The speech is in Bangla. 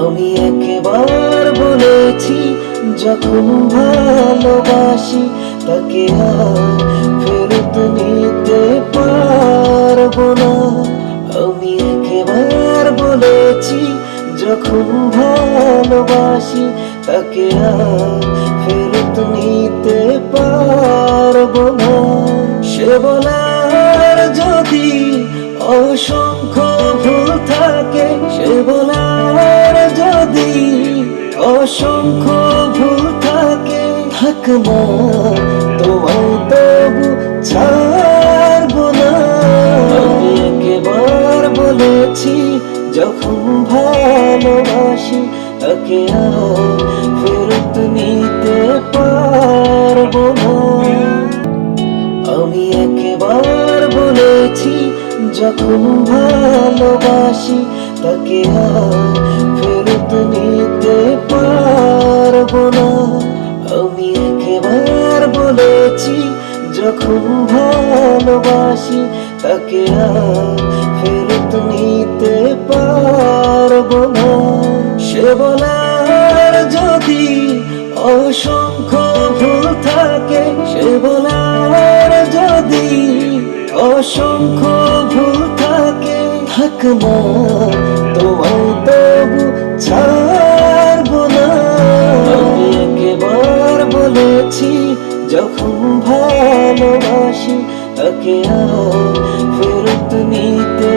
আমি একবার বলেছি যখন ভালোবাসি তাকে আর ফেরত নিতে পারবো না। আমি একবার বলেছি যখন ভালোবাসি তাকে আর ফেরত নিতে পারবো না। সে বলার যদি অসংখ্য ভুল থাকে, সে বলার যদি অসংখ্য ভুল থাকে, থাক না তোমায় তবু ছাড়বো না। আমি একবার বলেছি যখন ভালোবাসি তাকে আর ফেরত নিতে পারবো না। আমি একবার বলেছি যখন ভালোবাসি তাকে আর ফেরত নিতে পারবো না। আমি একবার বলেছি যখন ভালোবাসি তাকে আর ফেরত নিতে পারবো না। সে বলার যদি অসংখ্য ভুল থাকে, সে বলার যদি অসংখ্য ভুল থাকে, থাক না তোমায় তবু ছাড়বো না। আমি একবার বলেছি যখন ভালোবাসি তাকে আর ফেরত নিতে